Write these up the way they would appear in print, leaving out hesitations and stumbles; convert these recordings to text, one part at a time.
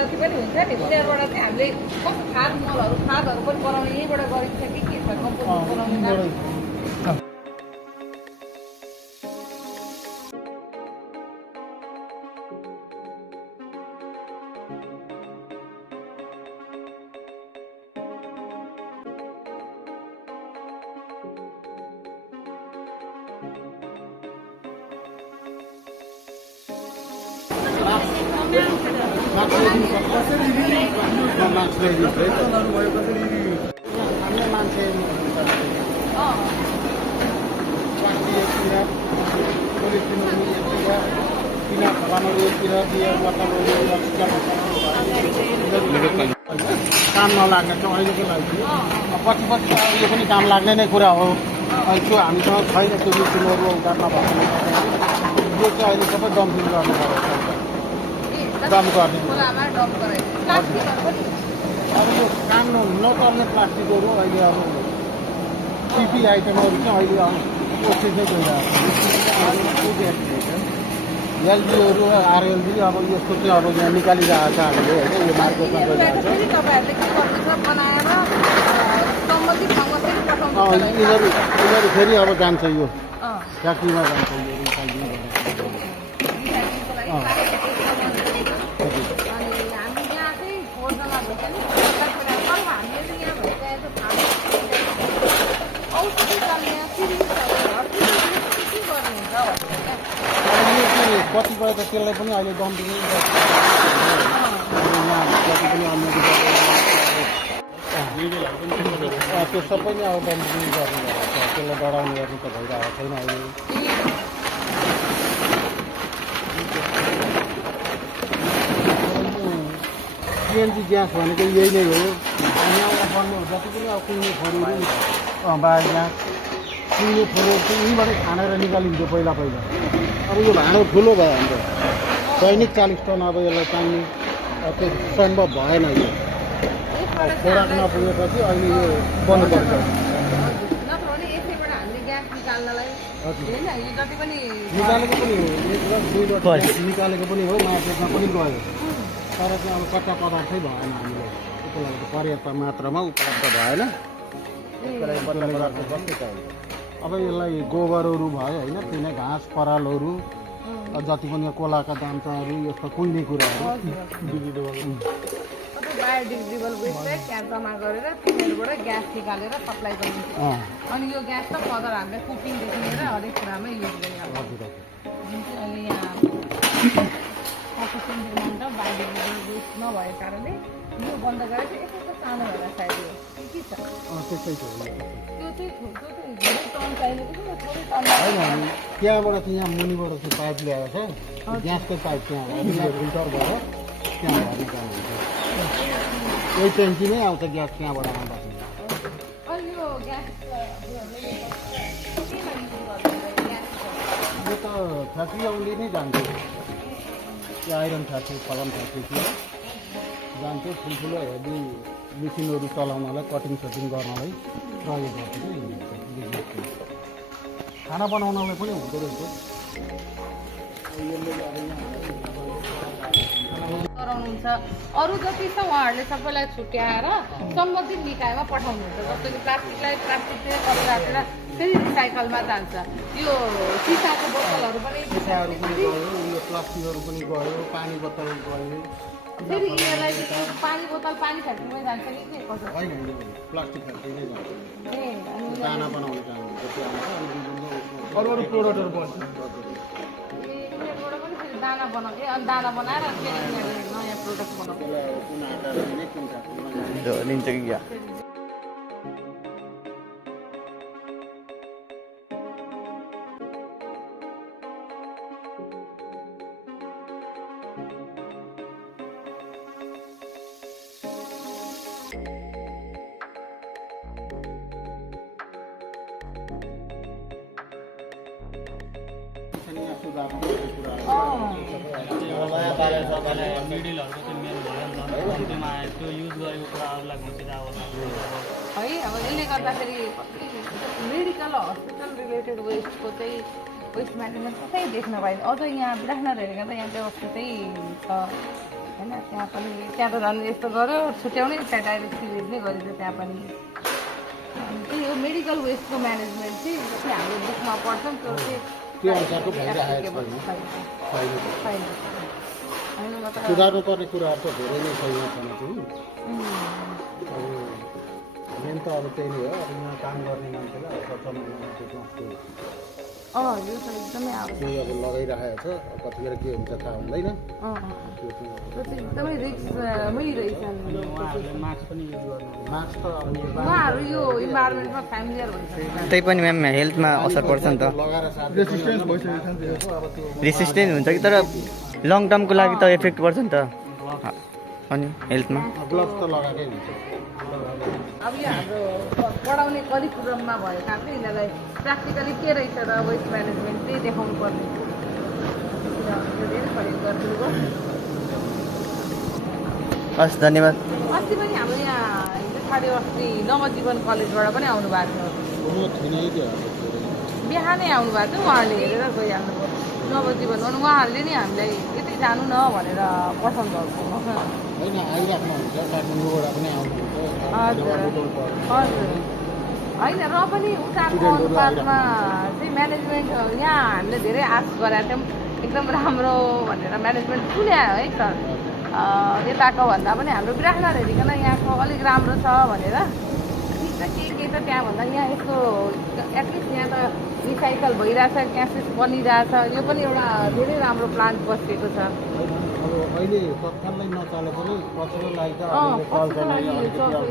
जति पनि हुन्छ नि उनीहरूबाट चाहिँ हामीले कस्तो खादहरू पनि बनाउने यहीँबाट गरिन्छ कि के छ कम्पोस्ट बनाउने काम नलाग्ने चाहिँ अहिलेको लागि पछि पछि यो पनि काम लाग्ने नै कुरा हो। त्यो हामीसँग छैन त्यो मिसिनहरू उतार्न भएको यो चाहिँ अहिले सबै डम्पिङ गर्नु पर्छ डम्प गर्ने अब यो काम नचल्ने प्लास्टिकहरू अहिले अब टिपी आइटमहरू चाहिँ अहिले कोसिस नै गइरहेको छ। एलजीहरू आरएलजी अब यस्तो चाहिँ अब यहाँ निकालिरहेको छ हामीले होइन यो मार्केटमा गइरहेको छ। यिनीहरू फेरि अब जान्छ यो फ्याक्ट्रीमा जान्छ यो रिसाइक्लिङ कतिपय त त्यसलाई पनि अहिले डम्पिङ यहाँ जति पनि अन्य त्यो सबै नै अब डम्पिङ गर्नु भएको छ। त्यसलाई डराउने गर्नु त भइरहेको छैन अहिले। सिएनजी ग्यास भनेको यही नै हो। यहाँबाट बन्ने जति पनि अब कुहिने खोरहरू बाहिर ग्यास कुहिने खोरहरू चाहिँ यहीँबाट खानेर निकालिन्थ्यो पहिला। अब यो भाँडो ठुलो भयो हाम्रो दैनिक 40 टन अब यसलाई चाहिने त्यो सम्भव भएन। यो खोराक नपुगेपछि अहिले यो बन्नुपर्छ। निकालेको पनि हो मार्केटमा पनि गयो तर चाहिँ अब कच्चा पदार्थै भएन हामीलाई त्यसको लागि पर्याप्त मात्रामा उपलब्ध भएन। अब यसलाई गोबरहरू भयो होइन तिनै घाँस परालहरू जति पनि कोलाका दाम्चाहरू यस्तो कुहिने कुराहरू बायोडिग्रेडेबल वेस्ट चाहिँ जम्मा गरेर तिनीहरूबाट ग्यास निकालेर सप्लाई गरिन्छ। अनि यो ग्यास त फर्दर हामीले कुकिङदेखि लिएर हरेक कुरामा युज गरिहाल्छ। जुन चाहिँ अहिले यहाँ sufficient amount of biodegradable waste नभएको कारणले यो बन्द गरेर चाहिँ यस्तो सानो भएर सायद यो के छ त्यस्तै छ। त्यो चाहिँ धेरै टन चाहिएको छ थोरै टन होइन त्यहाँबाट चाहिँ यहाँ मुनिबाट चाहिँ पाइप ल्याएको छ ग्यासकै पाइप त्यहाँ फिल्टर भएर त्यहाँ भर्ने काम हुन्छ यही ट्याङ्कीमै आउँछ ग्यास त्यहाँबाट आउँदा अनि यो ग्यास यो त फ्याक्ट्री आउने नै जान्थ्यो त्यो आइरन फ्याक्ट्री फलाम फ्याक्ट्रीतिर जान्थ्यो ठुल्ठुलो हेभी मेसिनहरू चलाउनलाई कटिङ सटिङ गर्नलाई प्रयोग गर्थ्यो कि खाना बनाउनलाई पनि हुँदो रहेछ गराउनुहुन्छ अरू जति छ उहाँहरूले सबैलाई छुट्याएर सम्बन्धित निकायमा पठाउनुहुन्छ जस्तो कि प्लास्टिकलाई प्लास्टिकले कति राखेर फेरि रिसाइकलमा जान्छ यो सिसाको बोतलहरू पनि सिसाहरू पनि गयो उयो प्लास्टिकहरू पनि गयो पानी बोतल गयो फेरि यिनीहरूलाई पानी बोतल पानी फ्याक्ट्रीमै जान्छ कि के कसो होइन प्लास्टिक फ्याक्ट्री नै जान्छ ए अनि दाना बनाउने काम हुन्छ त्यहाँ अनि अरू अरू प्रोडक्टहरू बन्छ यिनीहरूबाट पनि फेरि दाना बनाउँछ अनि दाना बनाएर फेरि यिनीहरूले नयाँ प्रोडक्ट बनाउँछ कुन आधारले नै कुन फ्याक्ट्रीमा जान्छ लिन्छ कि क्या मिडिलहरूको चाहिँ मेन भयो नि त कम्तीमा आयो त्यो युज गरेको कुराहरूलाई घुसेर अब है अब यसले गर्दाखेरि कति मेडिकल हस्पिटल रिलेटेड वेस्टको चाहिँ वेस्ट म्यानेजमेन्ट कतै देख्न पाइन्छ अझ यहाँ विराटनगर हेरेको त यहाँ व्यवस्था चाहिँ छ होइन त्यहाँ पनि त्यहाँ त झन् यस्तो गऱ्यो छुट्याउने त्यहाँ डाइरेक्ट सिवेज नै गरिन्छ त्यहाँ पनि अनि त्यही हो मेडिकल वेस्टको म्यानेजमेन्ट चाहिँ जति हाम्रो बुकमा पढ्छौँ त्यो चाहिँ त्यो अनुसारको भइरहेको छैन सुधार्नु पर्ने कुराहरू त धेरै नै छ यहाँ छन चाहिँ अब मेन त अब त्यही नै हो अब यहाँ काम गर्ने मान्छेलाई अब कच्चा महिनामा त्यो यो त एकदमै आवश्यक केही अब लगाइरहेको छ कतिखेर के हुन्छ थाहा हुँदैन त्यो चाहिँ त्यो चाहिँ एकदमै रिक्समै रहेछन् उहाँहरूले मास्क पनि युज गर्नु मास्क त अब उहाँहरू यो इन्भाइरोमेन्टमा फ्यामिलियर हुन्छ त्यही पनि म्याम हेल्थमा असर पर्छ नि त लगाएर साथ रेसिस्टेन्स भइसकेको छ नि त्यो अब त्यो रेसिस्टेन्ट हुन्छ कि तर लङ टर्मको लागि त इफेक्ट पर्छ नि त अनि हेल्थमा ग्लोभ्स त लगाएकै हुन्छ अब यो हाम्रो पढाउने करिकुलममा भएको काम चाहिँ यिनीहरूलाई प्र्याक्टिकली के रहेछ र वेस्ट म्यानेजमेन्ट चाहिँ देखाउनु पर्ने यो धेरै प्रयोग गरिदिनु भयो हस् धन्यवाद अस्ति पनि हाम्रो यहाँ हिजो छाडे अस्ति नवजीवन कलेजबाट पनि आउनु भएको थियो कुनै थिएन त्यो बिहानै आउनु भएको थियो उहाँहरूले हेरेर गइहाल्नु भयो नवजीवन अनि उहाँहरूले नि हामीलाई यतै जानु न भनेर पठाउनु भएको होइन आइराख्नुहुन्छ काठमाडौँबाट पनि आउनुहुन्छ हजुर हजुर होइन र पनि उताको अनुपातमा चाहिँ म्यानेजमेन्ट यहाँ हामीले धेरै आश गरेका थियौँ एकदम राम्रो भनेर म्यानेजमेन्ट सुन्यायो है सर यताको भन्दा पनि हाम्रो विराटनगर हेरिकन यहाँको अलिक राम्रो छ भनेर ठिक छ के त त्यहाँ भन्दा यहाँ यस्तो एटलिस्ट यहाँ त रिसाइकल भइरहेछ क्यासेस बनिरहेछ यो पनि एउटा धेरै राम्रो प्लान्ट बसिएको छ अब अहिले तत्कालै नचले पनि पछिल्लोलाई त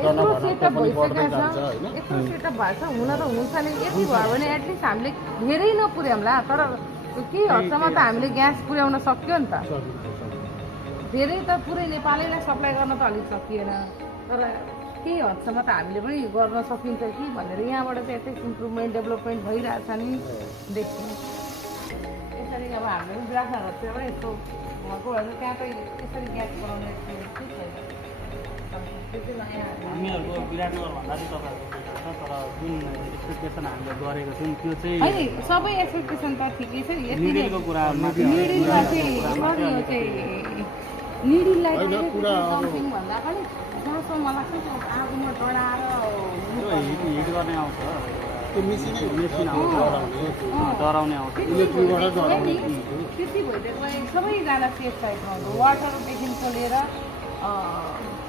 यत्रो सेटअप भइसकेको छ यत्रो सेटअप भएको छ हुन त हुन्छ नि यति भयो भने एटलिस्ट हामीले धेरै नपुर्याउँला तर केही हदसम्म त हामीले ग्यास पुर्याउन सक्यो नि त धेरै त पुरै नेपालैलाई सप्लाई गर्न त अलिक सकिएन तर केही हदसम्म त हामीले पनि गर्न सकिन्छ कि भनेर यहाँबाट चाहिँ एटलिस्ट इम्प्रुभमेन्ट डेभलपमेन्ट भइरहेछ नि देख्छौँ यसरी अब हामीले पनि विराटनगरतिर पनि यस्तो भएकोहरू त्यहाँ त यसरी ग्यास बनाउने केही छैन त्यो चाहिँ नयाँ हामीहरूको विराटनगर भन्दा चाहिँ तपाईँहरूको छ तर जुन एक्सपेक्टेसन हामीले गरेको थियौँ त्यो चाहिँ होइन सबै एक्सपेक्टेसन त ठिकै छ यति नै मिडिलको कुराहरूमा निडिलमा चाहिँ सर यो चाहिँ निडिललाई होइन, कुरा अब- समथिङ भन्दा पनि जहाँसम्म मलाई लाग्छ त्यो आगोमा डढाएर हिट गर्ने आउँछ त्यो मेसिनै मेसिन आउँछ डराउने आउँछ इलेक्ट्रिकबाट डराउने त्यति भइदिएको सबैजना सेफ साइडमा हुन्छ वाटरदेखिको लिएर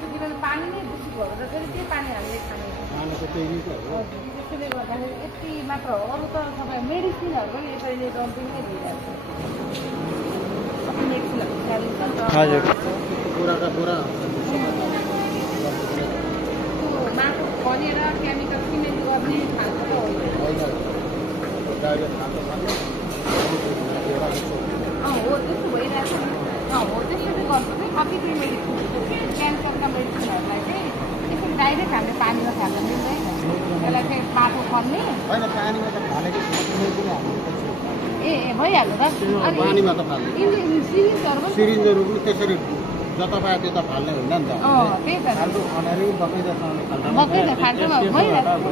त्यति बेला पानी नै दूषित भयो र फेरि त्यही पानी हामीले खाने खाना त त्यही नै त हो त्यसैले गर्दाखेरि यति मात्र हो अरू त सबै मेडिसिनहरू पनि यसरी नै डम्पिङ नै भइरहेको छ सबै मेडिसिनहरू खाइन्छ नि त हजुर। बोराका बोरा त्यो माटो खनेर केमिकल सिमेन्ट गर्ने खालको त होइन होइन डाइरेक्ट खान्छ खान्छ हो त्यस्तो भइरहेको छ नि हो त्यस्तो चाहिँ गर्छ कतिपय मेडिसिन क्यान्सरका मेडिसिनहरूलाई चाहिँ यसरी डाइरेक्ट हामीले पानीमा खान मिल्दैन त्यसलाई चाहिँ माटो खन्ने होइन पानीमा त फालेको छैन कुनै पनि हामीले ए भइहाल्यो र अनि पानीमा त फाल्ने सिरिन्जहरू पनि सिरिन्जहरू पनि त्यसरी जता पायो त्यता फाल्ने होइन नि त त्यही त खाल्टो खनेर बकै जस्तो मकै त खाल्टोमा भइहाल्यो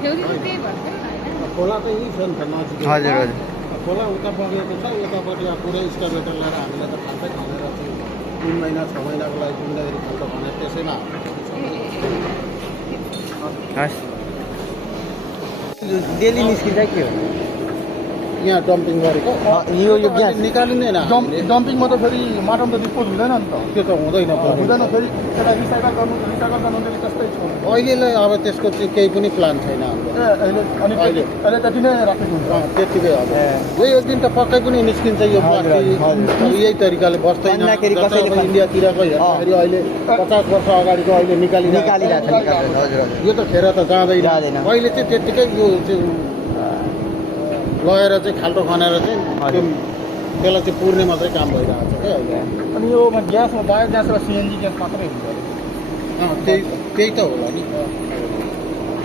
छेउरी चाहिँ त्यही भन्छ नि होइन खोला त यहीँ छ नि त नजिक हजुर हजुर खोला उता बगेको छ यतापट्टि अब पुरै स्टाबेटर ल्याएर हामीले त खाल्टै खनेर चाहिँ 3 महिना 6 महिनाको लागि पुग्दाखेरि खाल्टो खनेर त्यसैमा हस् डेली निस्किन्छ के हो यहाँ डम्पिङ गरेको यो ग्यास निकालिँदैन डम्पिङमा त फेरि माटोमा त डिस्पोज हुँदैन नि त त्यो त हुँदैन हुँदैन फेरि त्यसलाई रिसाइकल गर्नु त्यसले त्यस्तै छ अहिले अब त्यसको चाहिँ केही पनि प्लान छैन हाम्रो अहिले अनि अहिले अहिले त्यति नै राखेको हुन्छ त्यतिकै अब यो एक दिन त पक्कै पनि निस्किन्छ यो बस्ती अब यही तरिकाले बस्दैन भन्दाखेरि कसैले जस्तो अब इन्डियातिरको हेर्दाखेरि अहिले 50 वर्ष अगाडिको अहिले निकालिरहेको छ हजुर हजुर यो त खेर त जाँदैन। जाँदैन अहिले चाहिँ त्यत्तिकै यो चाहिँ लगेर चाहिँ खाल्टो खनेर चाहिँ त्यो त्यसलाई चाहिँ पुर्ने मात्रै काम भइरहेको छ क्या अहिले अनि यो ग्यासमा बायोग्यास र सिएनजी ग्यास मात्रै हुन्छ त्यही त होला नि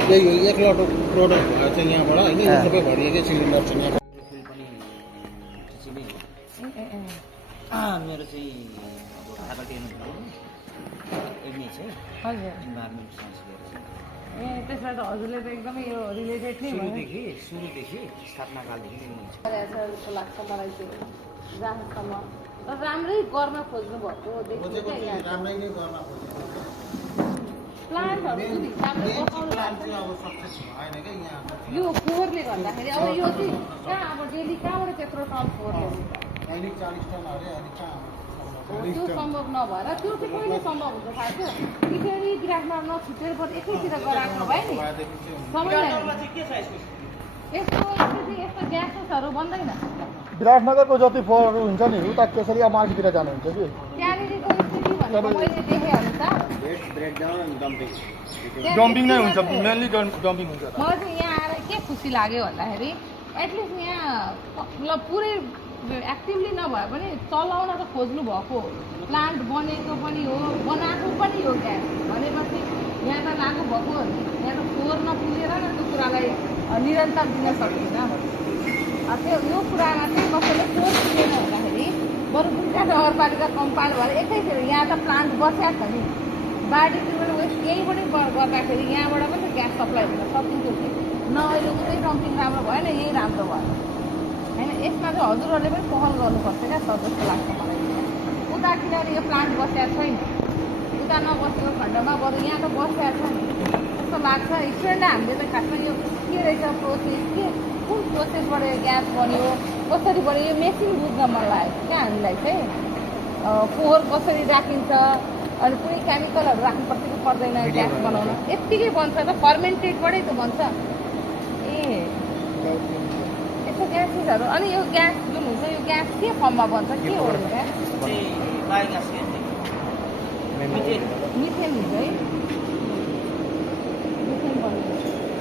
त्यही हो एक लट प्रोडक्ट भएर चाहिँ यहाँबाट होइन यो सबै भरिएकै सिलिन्डर छ यहाँ मेरो चाहिँ अब फ्याकल्टी एमए चाहिँ हजुर इन्भाइरोमेन्ट साइन्स लिएर चाहिँ ए त्यसमा त हजुरले त एकदमै यो रिलेटेड नै भयो सुरुदेखि स्थापनाकालदेखि नै छ जस्तो लाग्छ मलाई चाहिँ जहाँसम्म तर राम्रै गर्न खोज्नु भएको देखिन्छ यहाँ राम्रै नै गर्न खोजेको प्लान्टहरू जुन हिसाबले बसाउनु भएको छ अब सक्सेस भएन क्या यहाँ यो फोहोरले गर्दाखेरि अब यो चाहिँ कहाँ अब डेली कहाँबाट त्यत्रो टन फोहोर ल्याउने त दैनिक 40 टन अरे अनि कहाँ त्यो सम्भव नभएर त्यो चाहिँ कहिले सम्भव हुन्छ थाहा छ पछाडि ग्राफमा नछुटेर पनि एकैतिर गराएको भए नि समय यस्तो यस्तो ग्यासेसहरू बन्दैन विराटनगरको जति फोहोरहरू हुन्छ नि उता केसरिया मार्केटतिर जानुहुन्छ कि त्यहाँनिरको स्थिति भनेको मैले देखेँ अनुसार डम्पिङ नै हुन्छ मेनली डम्पिङ हुन्छ मलाई चाहिँ यहाँ आएर के खुसी लाग्यो भन्दाखेरि एटलिस्ट यहाँ ल पुरै एक्टिभली नभए पनि चलाउन त खोज्नु भएको प्लान्ट बनेको पनि हो बनाएको पनि हो ग्यास भनेपछि यहाँ त लागु भएको हो नि यहाँ त फोहोर नपुगेर न त्यो कुरालाई निरन्तर दिन सकिन्छ त्यो यो कुरामा चाहिँ कसैले फोहोर पुगेन भन्दाखेरि बरु दुईवटा नगरपालिका कम्पाउन्ड भएर एकैखेर यहाँ त प्लान्ट बसेको छ नि बाढीतिर वेस्ट यहीँबाट गर्दाखेरि यहाँबाट पनि ग्यास सप्लाई हुन सकिन्थ्यो कि न अहिले उतै डम्पिङ राम्रो भएन यही राम्रो भयो होइन यसमा चाहिँ हजुरहरूले पनि पहल गर्नुपर्छ क्या सर जस्तो लाग्छ मलाई उता किनभने यो प्लान्ट बसेको छैन उता नबसेको खण्डमा बरु यहाँ त बसेको छ नि जस्तो लाग्छ स्टुडेन्टलाई हामीले त खासमा यो के रहेछ प्रोसेस के कुन प्रोसेसबाट यो ग्यास बन्यो कसरी बन्यो यो मेसिन बुझ्न मन लागेको क्या हामीलाई चाहिँ फोहोर कसरी राखिन्छ अनि कुनै केमिकलहरू राख्नुपर्छ कि पर्दैन ग्यास बनाउन यत्तिकै बन्छ त फर्मेन्टेडबाटै त बन्छ ए यस्तो ग्यासेसहरू अनि यो ग्यास जुन हुन्छ यो ग्यास के फर्ममा बन्छ के हो यो ग्यास बायोग्यास मिथेन हुन्छ है मिथेन बन्छ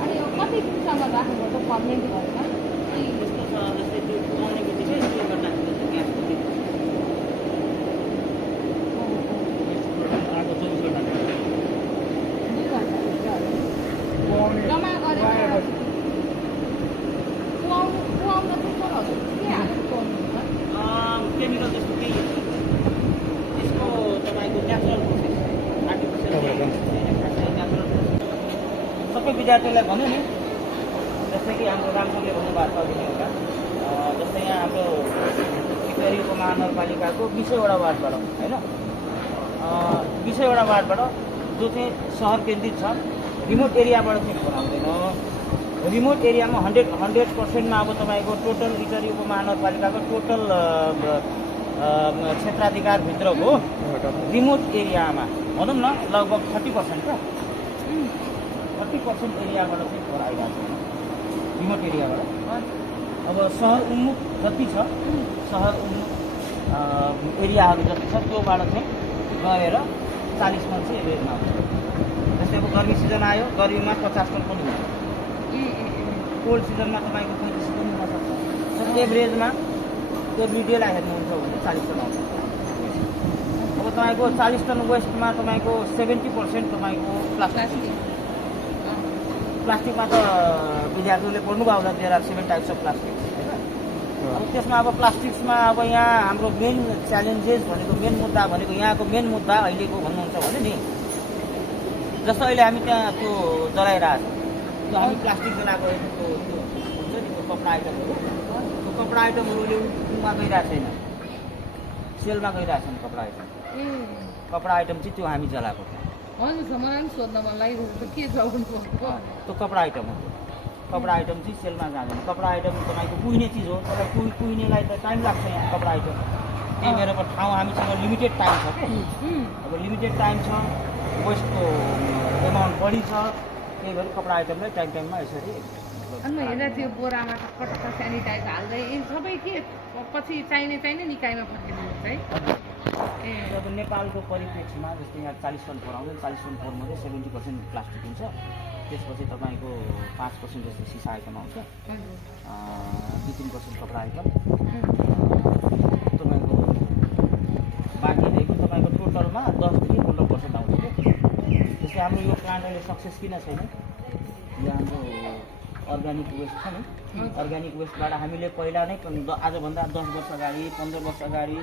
अनि यो कति दिनसम्म राख्नुपर्छ फर्मेन्ट गरेर यस्तो छ जस्तै त्यो बनाउने बित्तिकै त्यो गर्दाखेरि चाहिँ ग्यास आएको 24 घन्टा 2 घन्टा जम्मा गरेर कुहाउन चाहिँ सरहरू के हालेर कुहाउनुहुन्छ केमिकल जस्तो केही त्यसको तपाईँको नेचुरल प्रोसेस आर्टिफिसियल नेचुरल सबै विद्यार्थीलाई भन्यो नि जस्तै कि हाम्रो रामसरले भन्नुभएको छ अघि एउटा जस्तै यहाँ हाम्रो सिक्किम उपमहानगरपालिकाको 20वटा वार्डबाट होइन 20वटा वार्डबाट जो चाहिँ सहर केन्द्रित छ रिमोट एरियाबाट चाहिँ बनाउँदैन रिमोट एरियामा 100%मा अब तपाईँको टोटल इटरी उपमहानगरपालिकाको टोटल क्षेत्राधिकारभित्रको रिमोट एरियामा भनौँ न लगभग 30% क्या 30% एरियाबाट चाहिँ फोहोर आइरहेको छ रिमोट एरियाबाट अब सहर उन्मुख जति छ सहर उन्मुख एरियाहरू जति छ त्योबाट चाहिँ गएर 40 टन चाहिँ एभरेजमा आउँछ जस्तै अब गर्मी सिजन आयो गर्मीमा 50 टन पनि हुन्छ कोल्ड सिजनमा तपाईँको 35 टन हुनसक्छ एभरेजमा एभ्रिडेलाई हेर्नुहुन्छ भने 40 टन आउँछ। अब तपाईँको 40 टन वेस्टमा तपाईँको 70% तपाईँको प्लास्टिक। प्लास्टिकमा त विद्यार्थीहरूले पढ्नुभयो होला, there are 7 types of plastic होइन। अब त्यसमा अब प्लास्टिक्समा अब यहाँ हाम्रो मेन च्यालेन्जेस भनेको मेन मुद्दा भनेको यहाँको मेन मुद्दा अहिलेको भन्नुहुन्छ भने नि, जस्तो अहिले हामी त्यहाँ त्यो जलाइरहेको छ, त्यो हामी प्लास्टिक जलाएको त्यो हुन्छ नि त्यो कपडा आइटमहरू, त्यो कपडा आइटमहरूले उमा गइरहेको छैन, सेलमा गइरहेको छैन कपडा आइटम। कपडा आइटम चाहिँ त्यो हामी जलाएको छ। हजुर मलाई पनि सोध्न मन लागिरहेको के छ भन्नुभएको। त्यो कपडा आइटम हो, कपडा आइटम चाहिँ सेलमा जाँदैन। कपडा आइटम तपाईँको कुहिने चिज हो, तपाईँ कुहिनेलाई त टाइम लाग्छ यहाँ कपडा आइटम। त्यही भएर अब ठाउँ हामीसँग लिमिटेड टाइम छ कि, अब लिमिटेड टाइम छ, वेस्टको एमाउन्ट बढी छ, त्यही भएर कपडा आइटमलाई टाइम टाइममा यसरी अनि हेर्दा त्यो बोरामा टक्क सेनिटाइज हाल्दै यी सबै के पछि चाहिने निकायमा पठाइदिनुहुन्छ है। ए अब नेपालको परिप्रेक्षीमा जस्तै यहाँ 40 टन फोहोर आउँछ, 40 टन फोहोरमध्ये 70% प्लास्टिक हुन्छ, त्यसपछि तपाईँको 5% जस्तो सिसा आइटम आउँछ, 2-3% कपडा आइटम, तपाईँको बाँकी रहेको तपाईँको टोटलमा 10 देखि 15% आउँछ क्या। जस्तै हाम्रो यो प्लान्ट अहिले सक्सेस किन छैन, यो हाम्रो अर्ग्यानिक वेस्ट छ नि, अर्ग्यानिक वेस्टबाट हामीले पहिला नै आजभन्दा 10 वर्ष अगाडि 15 वर्ष अगाडि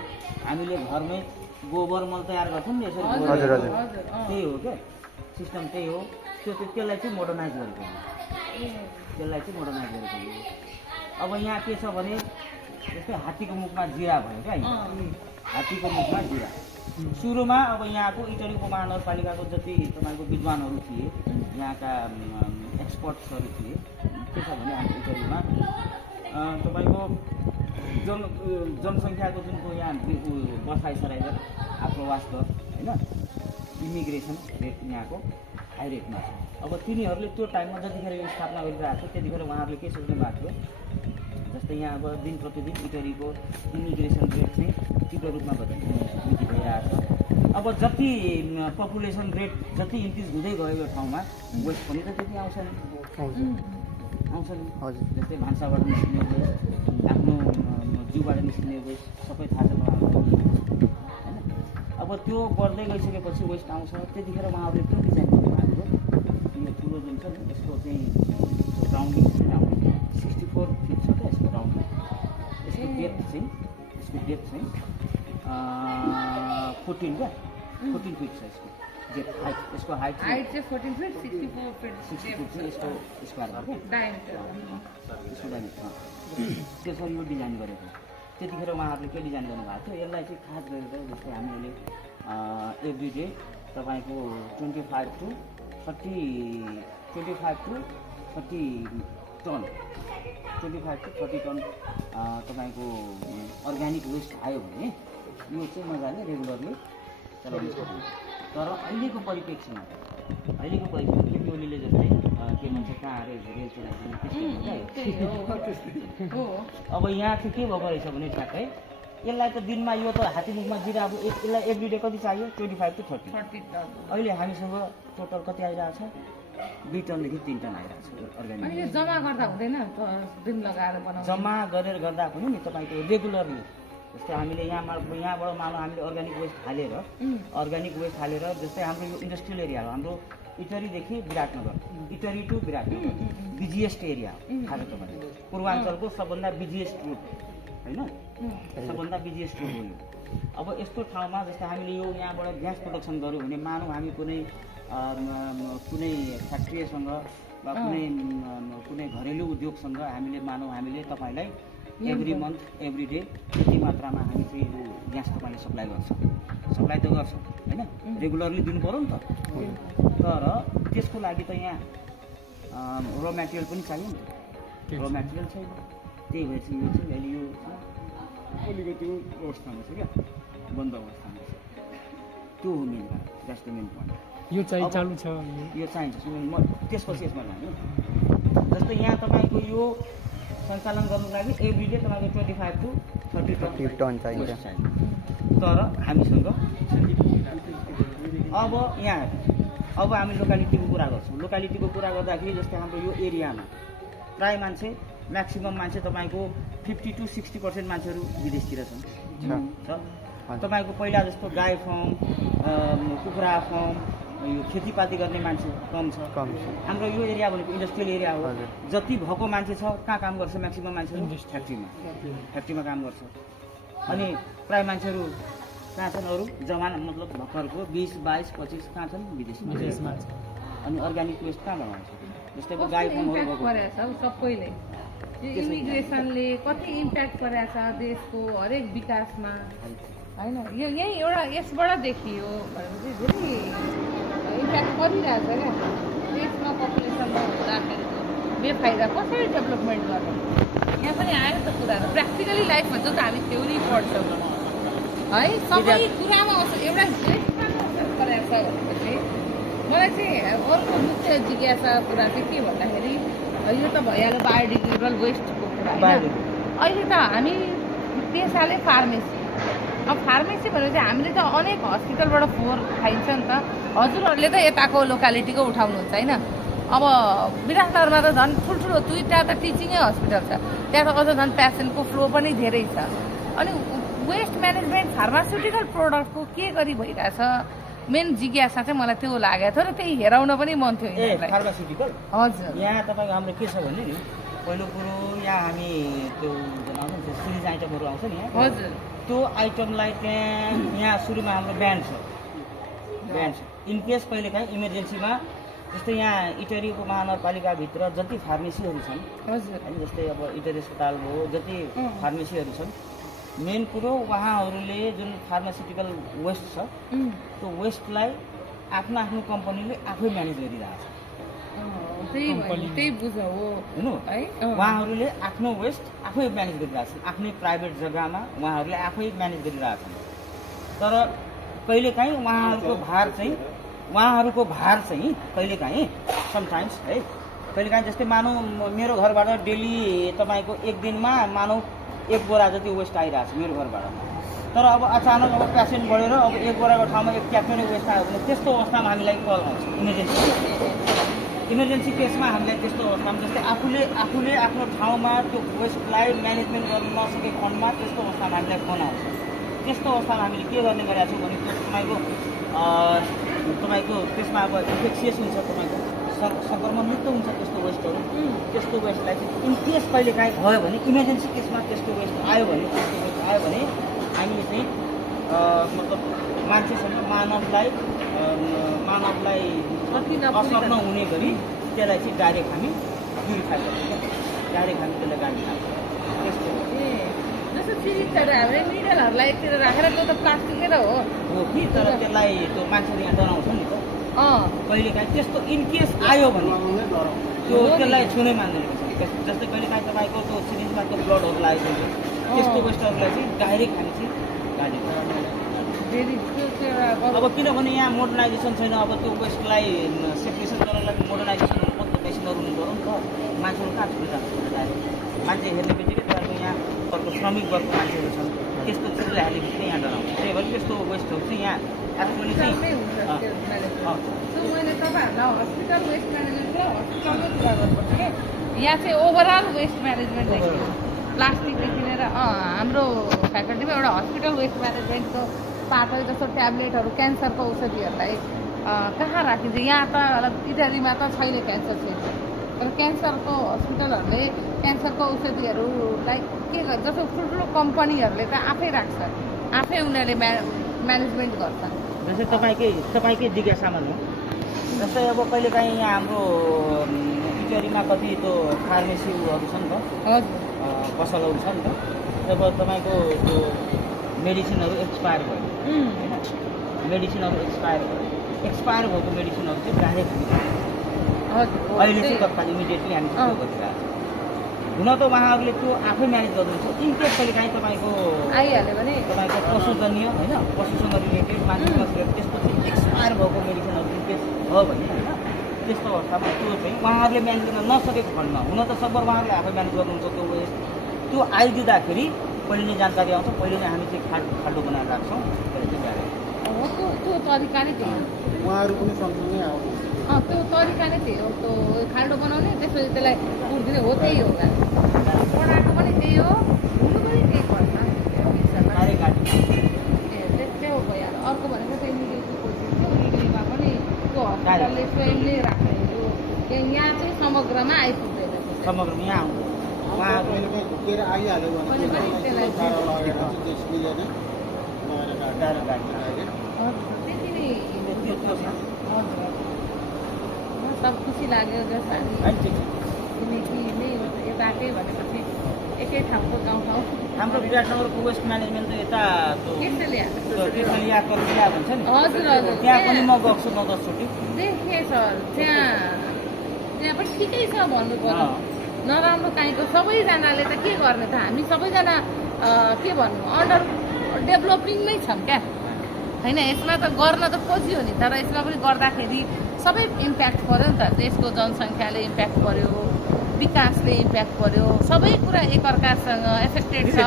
हामीले घरमै गोबर मल तयार गर्थ्यौँ नि यसरी, त्यही हो क्या सिस्टम, त्यही हो। त्यसलाई चाहिँ मोडर्नाइज गरेको हो, त्यसलाई चाहिँ मोडर्नाइज गरेको हो। अब यहाँ के छ भने जस्तै हात्तीको मुखमा जिरा भयो क्या, हात्तीको मुखमा जिरा। सुरुमा अब यहाँको इटरीको महानगरपालिकाको जति तपाईँको विद्वानहरू थिए, यहाँका एक्सपर्ट्सहरू थिए, के छ भने हाम्रो इटरीमा तपाईँको जनसङ्ख्याको जुनको यहाँ बसाइसराइ दर, आप्रवास दर होइन, इमिग्रेसन रेट यहाँको हाई रेटमा छ। अब तिनीहरूले त्यो टाइममा जतिखेर यो स्थापना गरिरहेको थियो त्यतिखेर उहाँहरूले के सोच्नु भएको थियो, जस्तै यहाँ अब दिन प्रतिदिन इटरीको इमिग्रेसन रेट चाहिँ तीव्र रूपमा वृद्धि भइरहेको छ। अब जति पपुलेसन रेट जति इन्क्रिज हुँदै गयो यो ठाउँमा, वेस्ट पनि त त्यति आउँछ नि, आउँछ नि। जस्तै भान्साबाट निस्किने वेस्ट, आफ्नो जिउबाट निस्किने वेस्ट सबै थाहा छ होइन। अब त्यो बढ्दै गइसकेपछि वेस्ट आउँछ, त्यतिखेर उहाँहरूले त्यो डिजाइन गर्नुभएको थियो। यो ठुलो जुन छ नि यसको चाहिँ राउन्डिङ 64 फिट छ क्या यसको राउन्डिङ, यसको डेप्थ चाहिँ 14 क्या 14 फिट छ यसको डेप्थ, हाइट यसको हाइट चाहिँ 14 फिट 64 फिट 60 फिट चाहिँ यसको स्क्वायर भयो क्या डायमिटर। यसको डायमिटर त्यसरी यो डिजाइन गरेको। त्यतिखेर उहाँहरूले के डिजाइन गर्नुभएको थियो, यसलाई चाहिँ खास गरेर जस्तै हामीले एभ्री डे तपाईँको 25 to 30 टन 25 to 30 टन तपाईँको अर्ग्यानिक वेस्ट आयो भने यो चाहिँ मजाले रेगुलरली चलाउनु सक्छ। तर अहिलेको परिप्रेक्षीमा केपी ओलीले जस्तै के भन्छ कहाँ अरे रेल चलाएको, अब यहाँ चाहिँ के भएको रहेछ भने ठ्याक्कै यसलाई त दिनमा यो त हात्तीमुखमा जिरा अब यसलाई एभ्रिडे कति चाहियो 25 to 30 अहिले हामीसँग टोटल कति आइरहेको छ 2 टनदेखि 3 टन आइरहेको छ अर्ग्यानिक। जम्मा गर्दा हुँदैन दिन लगाएर बनाउनु, जम्मा गरेर गर्दा पनि नि तपाईँको रेगुलरली जस्तै हामीले यहाँबाट मानौँ हामीले अर्ग्यानिक वेस्ट हालेर जस्तै हाम्रो यो इन्डस्ट्रियल एरिया हो, हाम्रो इटरीदेखि Biratnagar, Itahari to Biratnagar busiest area हो, थाहा छ तपाईँले, पूर्वाञ्चलको सबभन्दा बिजिएस्ट रुट होइन, सबभन्दा बिजिएस्ट रुट हो यो। अब यस्तो ठाउँमा जस्तै हामीले यो यहाँबाट ग्यास प्रोडक्सन गऱ्यौँ भने मानौँ हामी कुनै फ्याक्ट्रीसँग वा कुनै घरेलु उद्योगसँग हामीले तपाईँलाई एभ्री मन्थ एभ्री डे यति मात्रामा हामी चाहिँ यो ग्यास तपाईँले सप्लाई त गर्छौँ होइन, रेगुलरली दिनु पऱ्यो नि त। तर त्यसको लागि त यहाँ र मेटेरियल पनि चाहियो नि त, र मेटेरियल छैन। त्यही भएर चाहिँ यो चाहिँ अहिले यो अलिकति अवस्थामा छ क्या, बन्द अवस्थामा छ। त्यो हो मेन कारण, द्याट्स द मेन पोइन्ट। यो चाहिँ चालु छ, यो चाहिन्छ म त्यसपछि यसमा लाग्यो। जस्तै यहाँ तपाईँको यो सञ्चालन गर्नुको लागि एभ्रिडे तपाईँको 25 to 30 टन चाहिन्छ। तर हामीसँग अब हामी लोकालिटीको कुरा गर्छौँ। लोकालिटीको कुरा गर्दाखेरि जस्तै हाम्रो यो एरियामा प्रायः मान्छे म्याक्सिमम् मान्छे तपाईँको 50 to 60% मान्छेहरू विदेशतिर छन् अच्छा छ। तपाईँको पहिला जस्तो गाई फार्म, कुखुरा फार्म, यो खेतीपाती गर्ने मान्छे कम छ। कम छ। हाम्रो यो एरिया भनेको इन्डस्ट्रियल एरिया हो। हजुर। जति भएको मान्छे छ कहाँ काम गर्छ, म्याक्सिमम मान्छेहरू फ्याक्ट्रीमा काम गर्छ। अनि प्राय मान्छेहरू कहाँ छन्, अरू जवान मतलब भर्खरको 20, 22, 25 कहाँ छन्, विदेशमा। अनि अर्ग्यानिक वेस्ट कहाँ लगाउँछ? जस्तै अब गाई फार्महरू इम्प्याक्ट भएको परेको छ सबैले। यो इमिग्रेसनले कति इम्प्याक्ट परेको छ देशको हरेक विकासमा होइन। यो यही एउटा यसबाट देखियो भनेपछि धेरै इम्प्याक्ट परिरहेछ क्या देशमा पपुलेसनमा हुँदाखेरि बेफाइदा कसरी डेभलपमेन्ट गर्ने। यहाँ पनि आयो त कुराहरू प्र्याक्टिकली लाइफमा जो त हामी थ्योरी पढ्छौँ है सबै कुरामा एउटा वेस्टमा असर परेको छ भनेपछि मलाई चाहिँ अर्को मुख्य जिज्ञासा कुरा चाहिँ के भन्दाखेरि यो त भइहाल्यो बायोडिग्रेडेबल वेस्टको कुरा होइन। अहिले त हामी पेसाले फार्मेसी। अब फार्मेसी भनेपछि हामीले त अनेक हस्पिटलबाट फोहोर खाइन्छ नि त। हजुरहरूले त यताको लोकालिटीको उठाउनुहुन्छ होइन। अब विराटनगरमा त झन् ठुल्ठुलो 2टा त टिचिङै हस्पिटल छ, त्यहाँ त अझ झन् पेसेन्टको फ्लो पनि धेरै छ। अनि वेस्ट म्यानेजमेन्ट फार्मास्युटिकल प्रोडक्टको के गरी भइरहेछ मेन जिज्ञासा चाहिँ मलाई त्यो लागेको थियो र त्यही हेराउन पनि मन थियो यिनीहरूलाई। फार्मास्युटिकल हजुर यहाँ तपाईँको हाम्रो के छ भने नि, पहिलो कुरो यहाँ हामी त्यो आउँछ नि, त्यो सिरिज आइटमहरू आउँछ नि यहाँ, हजुर त्यो आइटमलाई त्यहाँ यहाँ सुरुमा हाम्रो ब्यान्ड छ। इनकेस कहिलेकाहीँ इमर्जेन्सीमा जस्तै यहाँ इटरीको महानगरपालिकाभित्र जति फार्मेसीहरू छन् हजुर होइन, जस्तै अब इटरी अस्पताल भयो, जति फार्मेसीहरू छन्, मेन कुरो उहाँहरूले जुन फार्मास्युटिकल वेस्ट छ त्यो वेस्टलाई आफ्नो आफ्नो कम्पनीले आफै म्यानेज गरिरहेको छ। त्यही बुझ हो हेर्नु है। उहाँहरूले आफ्नो वेस्ट आफै म्यानेज गरिरहेको छन्, आफ्नै प्राइभेट जग्गामा उहाँहरूले आफै म्यानेज गरिरहेको छन्। तर कहिलेकाहीँ उहाँहरूको भार चाहिँ कहिलेकाहीँ समटाइम्स है, कहिलेकाहीँ जस्तै मानौँ मेरो घरबाट डेली तपाईँको एक दिनमा मानौँ 1 बोरा जति वेस्ट आइरहेको छ मेरो घरबाट। तर अब अचानक अब पेसेन्ट बढेर अब 1 बोराको ठाउँमा 1 ट्याक्टरै वेस्ट आयो भने त्यस्तो अवस्थामा हामीलाई कल आउँछ। इमर्जेन्सी केसमा हामीलाई त्यस्तो अवस्थामा जस्तै आफूले आफ्नो ठाउँमा त्यो वेस्टलाई म्यानेजमेन्ट गर्न नसकेको खण्डमा त्यस्तो अवस्थामा हामीलाई फोन आउँछ। त्यस्तो अवस्थामा हामीले के गर्ने गरेका छौँ भने त्यो तपाईँको त्यसमा अब इन्फेक्सियस हुन्छ, तपाईँको सङ्क्रमणयुक्त हुन्छ त्यस्तो वेस्टहरू। त्यस्तो वेस्टलाई चाहिँ इनकेस कहिलेकाहीँ भयो भने इमर्जेन्सी केसमा त्यस्तो वेस्ट आयो भने हामीले चाहिँ मतलब मान्छेसँग मानवलाई असर नहुने गरी त्यसलाई चाहिँ डाइरेक्ट हामी प्युरिफाई गर्छौँ, डाइरेक्ट हामी त्यसलाई गाडी खान्छौँ। त्यस्तो जस्तो सिरिजहरू हामीले निडलहरूलाई यतिर राखेर त्यो त प्लास्टिकै त हो कि, तर त्यसलाई त्यो मान्छेले यहाँ डराउँछ नि त कहिलेकाहीँ त्यस्तो इनकेस आयो भने त्यो त्यसलाई छुनै मान्दैन। जस्तै कहिलेकाहीँ तपाईँको त्यो सिरिजमा त्यो ब्लडहरू लागेको हुन्छ, त्यस्तो वेस्टहरूलाई चाहिँ डाइरेक्ट हामी चाहिँ गाडी अब किनभने यहाँ मोडर्नाइजेसन छैन। अब त्यो वेस्टलाई सेपरेसन गर्नलाई मोडर्नाइजेसन हुनुपर्छ, पेसेन्टहरू हुनु पऱ्यो नि त। मान्छेहरू कहाँ छुट्टी जान्छ डाइरेक्ट मान्छे हेर्ने बित्तिकै तपाईँको यहाँ अर्को श्रमिक वर्गको मान्छेहरू छन्, त्यस्तो चिजलाई हाल्ने बित्तिकै यहाँ डराउँछ। त्यही भएर त्यस्तो वेस्टहरू चाहिँ यहाँ एक्चुअली चाहिँ मैले तपाईँहरूलाई हस्पिटल वेस्ट म्यानेजमेन्ट र हस्पिटलमै कुरा गर्नुपर्छ क्या। यहाँ चाहिँ ओभरअल वेस्ट म्यानेजमेन्ट देखियो, प्लास्टिकदेखि लिएर हाम्रो फ्याकल्टीमा एउटा हस्पिटल वेस्ट म्यानेजमेन्टको पार्ट हो। जस्तो ट्याब्लेटहरू क्यान्सरको औषधिहरूलाई कहाँ राखिन्छ? यहाँ त इटरीमा त छैन क्यान्सर चाहिँ, तर क्यान्सरको हस्पिटलहरूले क्यान्सरको औषधिहरूलाई के गर्छ? जस्तो ठुल्ठुलो कम्पनीहरूले त आफै राख्छ, आफै उनीहरूले म्यानेजमेन्ट गर्छ। जस्तै तपाईँकै जिज्ञासामा हो। जस्तै अब कहिलेकाहीँ यहाँ हाम्रो इटरीमा कति त्यो फार्मेसीहरू छ नि त, हजुर पसलहरू छ नि त। अब तपाईँको त्यो मेडिसिनहरू एक्सपायर भयो होइन, मेडिसिनहरू एक्सपायर भएको मेडिसिनहरू चाहिँ डाइरेक्ट अहिले चाहिँ तत्काल इमिडिएटली हामी त्यो गरिरहेको छ। हुन त उहाँहरूले त्यो आफै म्यानेज गर्नुहुन्छ। इनकेस कहिलेकाहीँ तपाईँको आइहाल्यो भने तपाईँको पशुजन्य होइन, पशुसँग रिलेटेड मान्छेसँग त्यस्तो चाहिँ एक्सपायर भएको मेडिसिनहरू इनकेस भयो भने होइन, त्यस्तो अवस्थामा त्यो चाहिँ उहाँहरूले म्यानेज गर्न नसकेको खण्डमा, हुन त सबै उहाँहरूले आफै म्यानेज गर्नुहुन्छ त्यो वेस्ट। त्यो आइदिँदाखेरि पहिले नै जानकारी आउँछ, पहिले नै हामी चाहिँ खाल्डो बनाएर राख्छौँ। त्यो तरिका नै थियो, उहाँहरू पनि सँगसँगै आउँछ। त्यो तरिका नै थियो, त्यो खाल्डो बनाउने त्यसपछि त्यसलाई उर्दिने हो, त्यही हो बनाएको पनि त्यही हो हुनु पनि केही पर्छ डाइरेक्ट गाडी त्यस्तै हो भयो अर्को भनेको चाहिँ इमिग्रेसन प्रोसेस थियो इमिग्रेसनमा पनि त्यो हस्पिटलले स्वयंले राखेको यहाँ चाहिँ समग्रमा आइपुग्दैन समग्रमा यहाँ आउँछ उहाँ कहिले झुकेर आइहाल्यो भने पनि त्यसलाई टाढा लगेपछि त्यस मिलेन डाइरेक्ट गाडी त्यति नै त्यो छ सब खुसी लाग्यो जस्तो हामी होइन ठिक छ किनकि नै यताकै भनेपछि एकै ठाउँको गाउँ हाम्रो विराटनगरको वेस्ट म्यानेजमेन्ट त यता केसले कृष्णलिया कलिया भन्छ नि हजुर हजुर त्यहाँ पनि म गएको छु 9-10 चोटि देखेँ सर त्यहाँ पनि ठिकै छ भन्नु पर्यो नराम्रो काहीँको सबैजनाले त के गर्ने त हामी सबैजना के भन्नु अन्डर डेभलपिङमै छौँ क्या होइन यसमा त गर्न त खोजियो नि तर यसमा पनि गर्दाखेरि सबै इम्प्याक्ट पऱ्यो नि त देशको जनसङ्ख्याले इम्प्याक्ट पऱ्यो विकासले इम्प्याक्ट पऱ्यो सबै कुरा एकअर्कासँग एफेक्टेड छ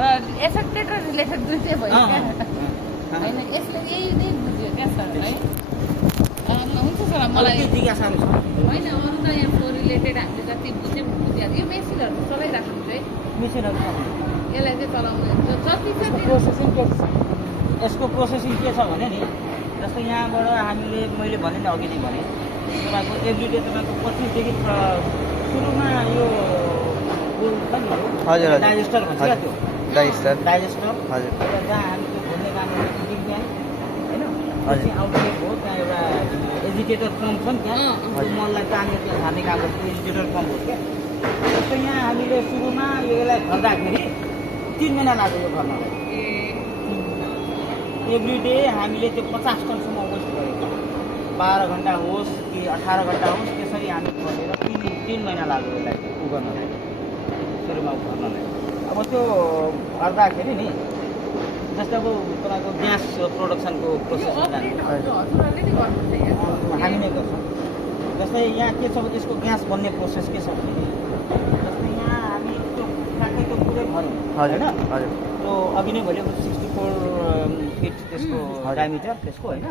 र एफेक्टेड र रिलेटेड दुइटै भयो क्या होइन यसले यही नै बुझ्यो क्या सर है हुन्छ सर मलाई जिज्ञासाहरू छ होइन अरू त यहाँ फ्लो रिलेटेड हामीले जति बुझ्यौँ बुझिहाल्यो यो मेसिनहरू चलाइराख्नु है मिसिनहरू छ यसलाई चाहिँ चलाउनु जति छ प्रोसेसिङ के छ यसको प्रोसेसिङ के छ भने नि जस्तो यहाँबाट हामीले मैले भने नि अघि नै भने तपाईँको एभ्रिडे तपाईँको 25 देखि सुरुमा यो हजुर डाइजेस्टर भन्छ क्या त्यो डाइजेस्टर डाइजेस्टर हजुर जहाँ हामी त्यो घुम्ने काम बिग ब्याङ होइन पछि आउटलेट हो त्यहाँ एउटा एजुकेटर पम्प छ नि त्यहाँ त्यो मललाई तानेर त्यहाँ छार्ने काम गर्छ एजुकेटर पम्प हो क्या जस्तो यहाँ हामीले सुरुमा यसलाई भर्दाखेरि 3 महिना लाग्यो यो भर्नलाई एभ्रिडे हामीले त्यो 50 टनसम्म वेस्ट गरेको 12 घन्टा होस् कि 18 घन्टा होस् त्यसरी हामी भरेर 3 महिना लाग्यो यसलाई उ गर्नलाई सुरुमा भर्नलाई अब त्यो भर्दाखेरि नि जस्तो अब तपाईँको ग्यास प्रोडक्सनको प्रोसेस हजुरहरूले नै गर्नुहुन्छ यहाँ हामी नै गर्छौँ जस्तै यहाँ के छ भने यसको ग्यास बन्ने प्रोसेस के छ भने जस्तै यहाँ हामी त्यो ठ्याक्कै त्यो पुरै भर्यौँ हजुर होइन हजुर त्यो अघि नै भनेको 64 फिट त्यसको डायमिटर त्यसको होइन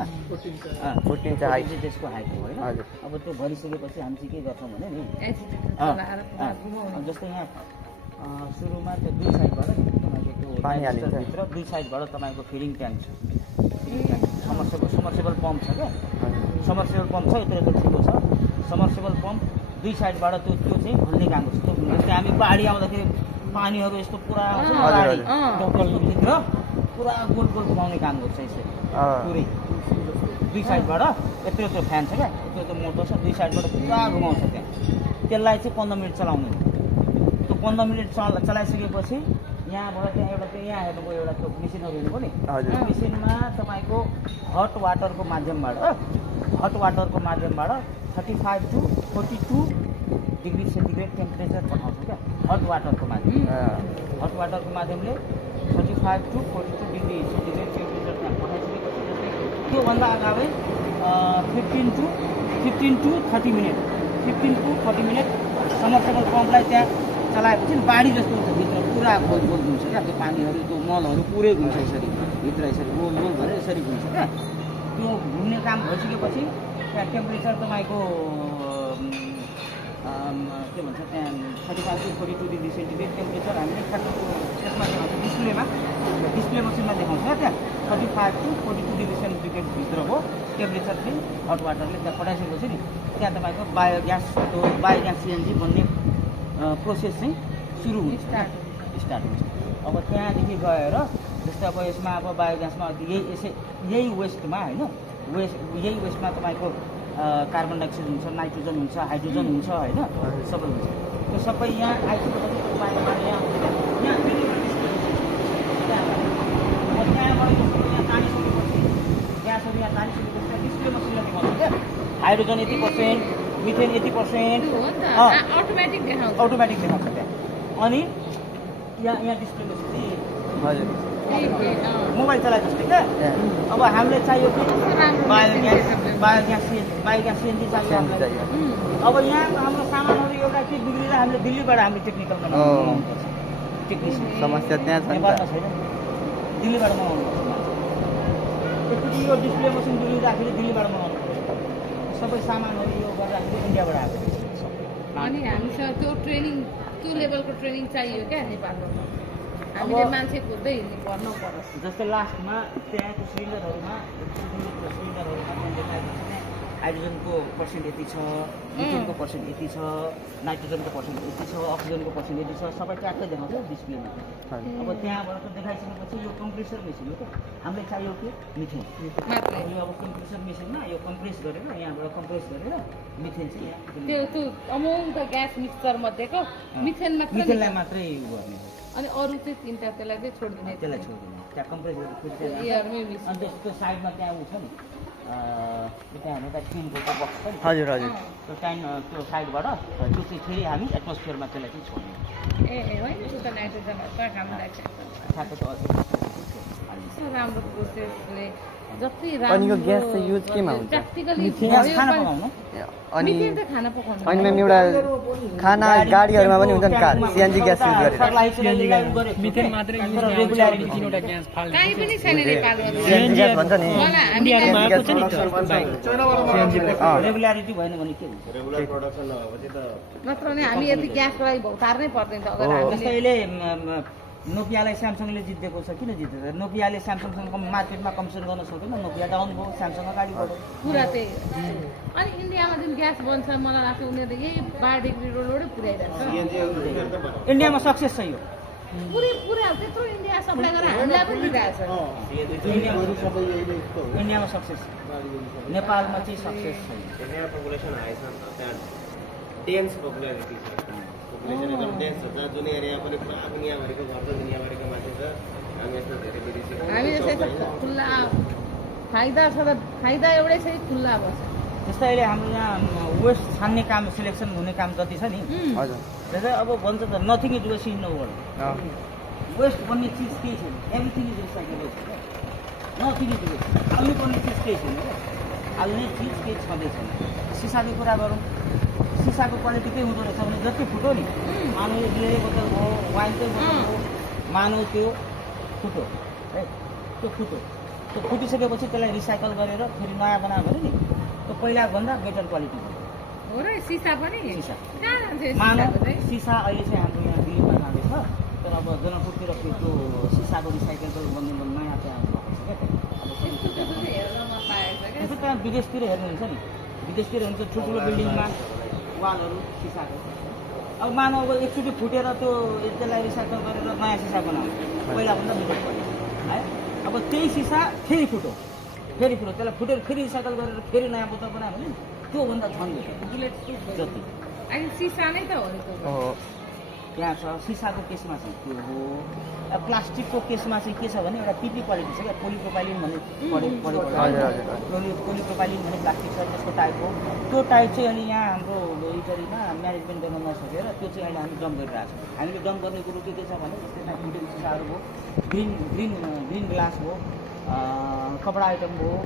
14 इन्च हाइट त्यसको हाइट हो होइन हजुर अब त्यो भरिसकेपछि हामी चाहिँ के गर्छौँ भने नि जस्तै यहाँ सुरुमा त्यो दुई साइडबाट तपाईँको त्यो पानी हालिन्छ भित्र दुई साइडबाट तपाईँको फिडिङ ट्याङ्क छ समर्सेबल पम्प छ क्या समर्सेबल पम्प छ यत्रो ठुलो छ समर्सेबल पम्प दुई साइडबाट त्यो चाहिँ घुल्ने काम गर्छ त्यो जस्तै हामी बाढी आउँदाखेरि पानीहरू यस्तो पुरा आउँछ नि बाढी भित्र पुरा गोल गोल घुमाउने काम गर्छ यसरी पुरै दुई साइडबाट यत्रो फ्यान छ क्या यत्रो मोटो छ दुई साइडबाट पुरा घुमाउँछ त्यहाँ त्यसलाई चाहिँ 15 मिनट चलाउने त्यो 15 मिनट चलाइसकेपछि यहाँबाट त्यहाँ एउटा त्यो यहाँ हेर्नुको एउटा त्यो मेसिनहरू हेर्नुको नि मेसिनमा तपाईँको हट वाटरको माध्यमबाट 35 to 42 डिग्री सेन्टिग्रेड टेम्परेचर पठाउँछ क्या हट वाटरको माध्यमले 35 to 42 डिग्री सेन्टिग्रेड टेम्परेचर त्यहाँ पठाइसकेपछि जस्तै त्योभन्दा अगावै 15 to 30 minute 15 to 40 minute submersible पम्पलाई त्यहाँ चलाएपछि बाढी जस्तो हुन्छ भित्र पुरा गोल गोल घुम्छ क्या त्यो पानीहरू त्यो मलहरू पुरै घुम्छ यसरी भित्र यसरी गोल गोल भएर यसरी घुम्छ क्या त्यो घुम्ने काम भइसकेपछि त्यहाँ टेम्परेचर तपाईँको के भन्छ त्यहाँ 35 to 42 डिग्री सेन्टिग्रेड टेम्परेचर हामीले त्यसमा देखाउँछ डिस्प्ले मसिनमा देखाउँछ क्या त्यहाँ 35 to 42 डिग्री सेन्टिग्रेड भित्रको टेम्परेचर चाहिँ हट वाटरले त्यहाँ पठाइसकेपछि नि त्यहाँ तपाईँको बायोग्यास सिएनजी बन्ने प्रोसेस चाहिँ सुरु हुन्छ स्टार्ट हुन्छ अब त्यहाँदेखि गएर जस्तै अब यसमा अब बायोग्यासमा यही वेस्टमा होइन यही वेस्टमा तपाईँको कार्बन डाइअक्साइड हुन्छ नाइट्रोजन हुन्छ हाइड्रोजन हुन्छ होइन सबै हुन्छ त्यो सबै यहाँ आइसकेपछि बायोबाट यहाँ तानिसकेपछि ग्यासहरू यहाँ तानिसकेपछि डिस्प्ले मसिनले देखाउँछ क्या हाइड्रोजन यति %, मिथेन यति %, अटोमेटिक देखाउँछ त्यहाँ अनि यहाँ डिस्प्ले मसिन हजुर मोबाइल चलाए जस्तै क्या अब हामीलाई चाहियो कि बायोग्यास सिएनजी चाहियो हामीलाई अब यहाँ हाम्रो सामानहरू एउटा के बिग्रिँदा हामीले दिल्लीबाट हामीले टेक्निकलमा मगाउनुपर्छ टेक्निसियन समस्या त्यहाँ छ नि नेपालमा छैन दिल्लीबाट मगाउनुपर्छ एकचोटि यो डिस्प्ले मसिन बिग्रिँदाखेरि दिल्लीबाट मगाउनुपर्छ सबै सामानहरू यो गर्दाखेरि इन्डियाबाट आएको अनि हामीसँग त्यो ट्रेनिङ त्यो लेभलको ट्रेनिङ चाहियो क्या नेपालमा हामीले मान्छे खोज्दै हिँड्नु पर्नु परोस् जस्तै लास्टमा त्यहाँको सिलिन्डरहरूमा त्यहाँ देखाएको छ त्यहाँ हाइड्रोजनको पर्सेन्ट यति छ, मिथेनको पर्सेन्ट यति छ, नाइट्रोजनको पर्सेन्ट यति छ, अक्सिजनको पर्सेन्ट यति छ, सबै ट्याक्कै देखाउँछ डिस्प्लेमा। अब त्यहाँबाट त देखाइसकेपछि यो कम्प्रेसर मेसिन हो क्या, हामीलाई चाहियो कि मिथेन यो अब कम्प्रेसर मेसिनमा यो कम्प्रेस गरेर यहाँबाट कम्प्रेस गरेर मिथेन चाहिँ यहाँ त्यो अमाउन्ट ग्यास मिक्सचर मध्येको मिथेनलाई मात्रै गर्ने अनि अरू चाहिँ तिनवटा त्यसलाई चाहिँ छोडिदिने त्यसलाई छोडिदिने त्यहाँ कम्प्रेस गरेर फेरि एयरमै मिक्स अनि त्यसको साइडमा त्यहाँ उ छ नि त्यहाँ हेर्नु त टिनको बक्स छ नि हजुर हजुर त्यो त्यो साइडबाट त्यो चाहिँ फेरि हामी एटमोस्फियरमा त्यसलाई चाहिँ छोड्ने ए होइन त्यो त नाइट्रोजनहरू काम लाग्छ ठ्याक्कै त यस्तो राम्रो प्रोसेसले जति अनि यो राम्रो ग्यास चाहिँ युज केमा हुन्छ? प्र्याक्टिकली खाना पकाउनु अनि मिथेन त खाना पकाउनु अनि म्याम एउटा खाना गाडीहरूमा पनि हुन्छ नि कार सिएनजी ग्यास युज गरेर मिथेन मात्रै रेगुलरली तीनवटा ग्यास काहीँ पनि छैन नेपालमा सिएनजी ग्यास भन्छ नि मलाई हामीलाई रेगुलारिटी भएन भने के हुन्छ रेगुलर प्रोडक्सन नभएपछि त नत्र नै हामी यति ग्यासको लागि भौतार्नै पर्दैन त अगर हामीले जस्तै अहिले नोकियालाई स्यामसङले जितेको छ किन जितेको छ नोकियाले स्यामसङसँग मार्केटमा कम्पिटिसन गर्न सक्दैन नोकिया डाउन भयो स्यामसङ अगाडि बढ्यो कुरा त्यही हो अनि इन्डियामा जुन ग्यास बन्छ मलाई लाग्छ उनीहरूले यही बायोडिग्रेडेबल रोडै पुर्याइरहेको छ इन्डियामा सक्सेस छ यो पुरै त्यत्रो इन्डिया सप्लाई गरेर हामीलाई पनि दिइरहेको छ इन्डियामा सक्सेस नेपालमा चाहिँ सक्सेस छैन त्यहाँ पपुलेसन हाई छ त्यहाँ डेन्स पपुलारिटी छ पपुलेसन एकदम डेन्स छ जहाँ जुन एरिया पनि पुरा दुनियाँभरिको घर छ दुनियाँभरिको मान्छे छ हामी यस्तो धेरै विदेशी हामी जस्तै खुल्ला फाइदा छ त फाइदा एउटै छ खुल्ला बस्छ जस्तै अहिले हाम्रो यहाँ वेस्ट छान्ने काम सिलेक्सन हुने काम जति छ नि हजुर जस्तै अब भन्छ त nothing is waste in the world waste भन्ने चिज केही छैन everything is recyclable nothing is waste हाल्नुपर्ने चिज केही छैन हाल्ने चिज केही छँदै छैन सिसाको कुरा गरौँ सिसाको क्वालिटी के हुँदो रहेछ भने जति फुट्यो नि मानव बियरको बोतल भयो वाइनको बोतल भयो मानव त्यो फुट्यो है त्यो फुटिसकेपछि त्यसलाई रिसाइकल गरेर फेरि नयाँ बनायो भने नि त्यो पहिलाभन्दा बेटर क्वालिटी भयो हो र सिसा पनि सिसा कहाँ जान्छ मानव सिसाको चाहिँ सिसा अहिले चाहिँ हाम्रो यहाँ दिल्लीमा जाँदैछ तर अब जनकपुरतिर त्यो सिसाको रिसाइकल गर्ने नयाँ चाहिँ अब त्यस्तो चाहिँ हेर्न नपाएछ क्या त्यसो त्यहाँ विदेशतिर हेर्नुहुन्छ नि विदेशतिर हुन्छ ठुल्ठुलो बिल्डिङमा वालहरू सिसाको अब मानव अब एकचोटि फुटेर त्यो त्यसलाई रिसाइकल गरेर नयाँ सिसा बनाउँछ पहिलाभन्दा बेटर पऱ्यो है अब त्यही सिसा फेरि फुट्यो त्यसलाई फुटेर फेरि रिसाइकल गरेर फेरि नयाँ बोतल बनायो भने त्योभन्दा झन् बुलेट जति अहिले सिसा नै त हो नि त्यो त्यहाँ छ सिसाको केसमा चाहिँ त्यो हो अब प्लास्टिकको केसमा चाहिँ के छ भने एउटा पिपी क्वालिटी छ क्या पोलिप्रोपाइलिन भन्ने पोलिप्रोपाइलिन भन्ने प्लास्टिक छ त्यसको टाइप हो त्यो टाइप चाहिँ अहिले यहाँ हाम्रो इटरीमा म्यानेजमेन्ट गर्न नसकेर त्यो चाहिँ अहिले हामी डम्प गरिरहेको छौँ हामीले डम्प गर्ने कुरो के छ भने जस्तै त्यहाँ फुटेको सिसाहरू भयो ग्रिन ग्लास भयो कपडा आइटम भयो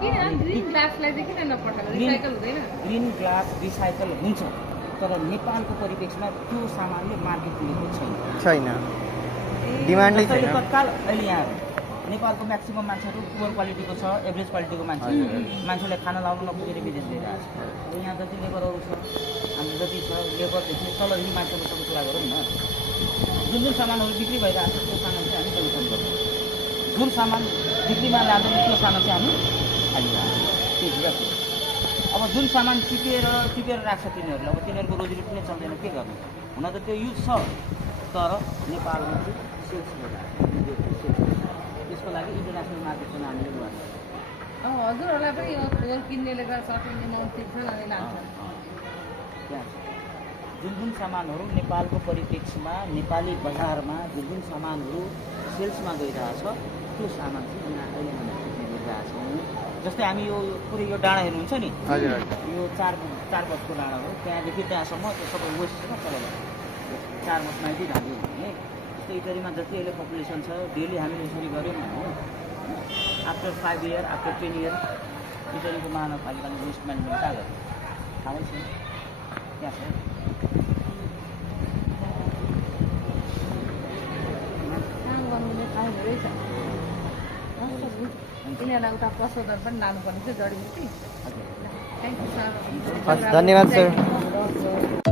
ग्रिन ग्लासलाई चाहिँ किन नपठाएको रिसाइकल हुँदैन ग्रिन ग्लास रिसाइकल हुन्छ तर नेपालको परिप्रेक्षमा त्यो सामानले मार्केट लिएको छैन डिमान्डै छैन छैन तत्काल अहिले यहाँ नेपालको म्याक्सिमम मान्छेहरू पुवर क्वालिटीको छ एभरेज क्वालिटीको मान्छेले खाना लाउनु नपुगेर विदेश गइरहेको छ अब यहाँ जति लेबरहरू छ हामी जति छ लेबरदेखि तलदेखि मान्छेहरूसँग कुरा गरौँ न जुन सामानहरू बिक्री भइरहेको छ त्यो सामान चाहिँ हामी कन्सम गर्छौँ जुन सामान बिक्रीमा लाँदैन त्यो सामान चाहिँ हामी खाइरहेको त्यही कुरा अब जुन सामान टिपेर राख्छ तिनीहरूले अब तिनीहरूको रोजीरोटी नै चल्दैन के गर्नु हुन त त्यो युज छ तर नेपालमा चाहिँ सेल्स त्यसको लागि इन्टरनेसनल मार्केटसँग हामीले गर्छ हजुरहरूलाई पनि यो फोन किन्नेले गर्दा सकिने माउन्ट ठिक छ अनि लान्छ त्यहाँ जुन सामानहरू नेपालको परिप्रेक्षमा नेपाली बजारमा जुन सामानहरू सेल्समा गइरहेछ त्यो सामान चाहिँ यहाँ अहिले हामी गरिरहेछौँ जस्तै हामी यो पुरै यो डाँडा हेर्नुहुन्छ नि यो 4 बसको डाँडा हो त्यहाँदेखि त्यहाँसम्म त्यो सबै वेस्ट छ चलेर 4 बस माइती धाग्यो भने जस्तै इटरीमा जति अहिले पपुलेसन छ डेली हामीले यसरी गऱ्यौँ भने आफ्टर 5 इयर आफ्टर 10 इयर इटरीको महानगरपालिकाले वेस्ट म्यानेजमेन्ट कहाँ गर्यो थाहै छैन त्यहाँ छ काम गर्नुले काम धेरै छ यिनीहरूलाई उता पशुधन पनि लानुपर्ने थियो जडीबुटी थ्याङ्क यू सर धन्यवाद सर